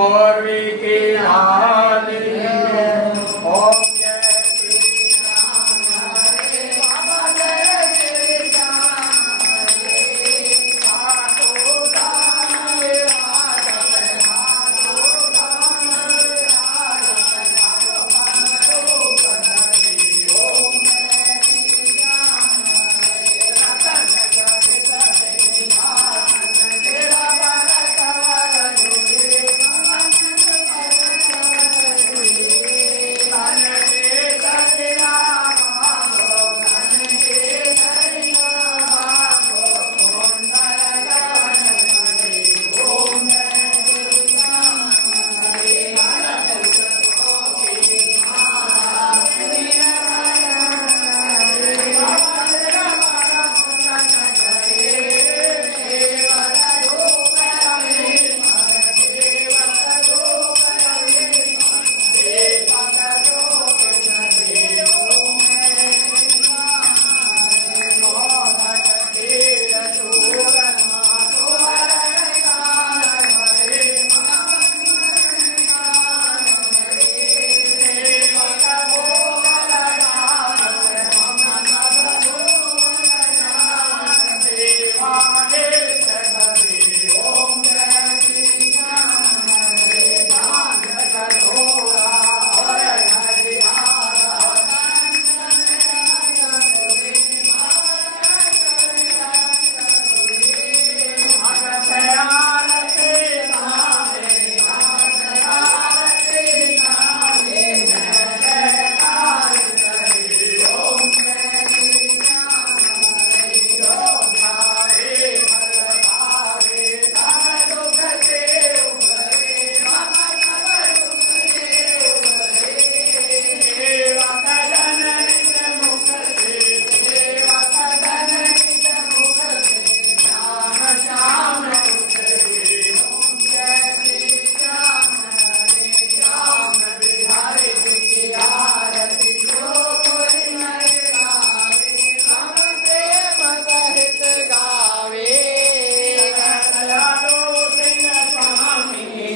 मोरवी की लाली ओम जय श्री राम हरे बाबा जय श्री राम हरे खाटू धाम विराजत खाटू धाम विराजत खाटू पधरी ओम जय श्री राम हरे रतन जगत निधान तेरा बरकार जुड़े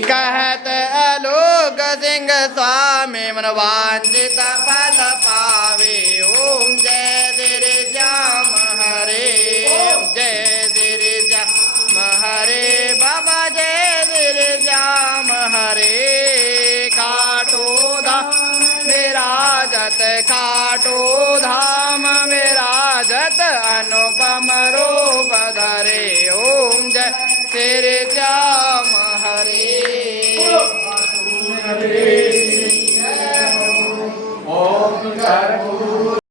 कहत आलोक सिंह स्वामी मन वांछित फल पावे ओम जय श्री श्याम हरे जय श्री श्याम हरे बाबा जय श्री श्याम हरे खाटू धाम विराजत खाटू धाम विराजत अनुपम रूप धरे ओम जय श्री श्याम हरे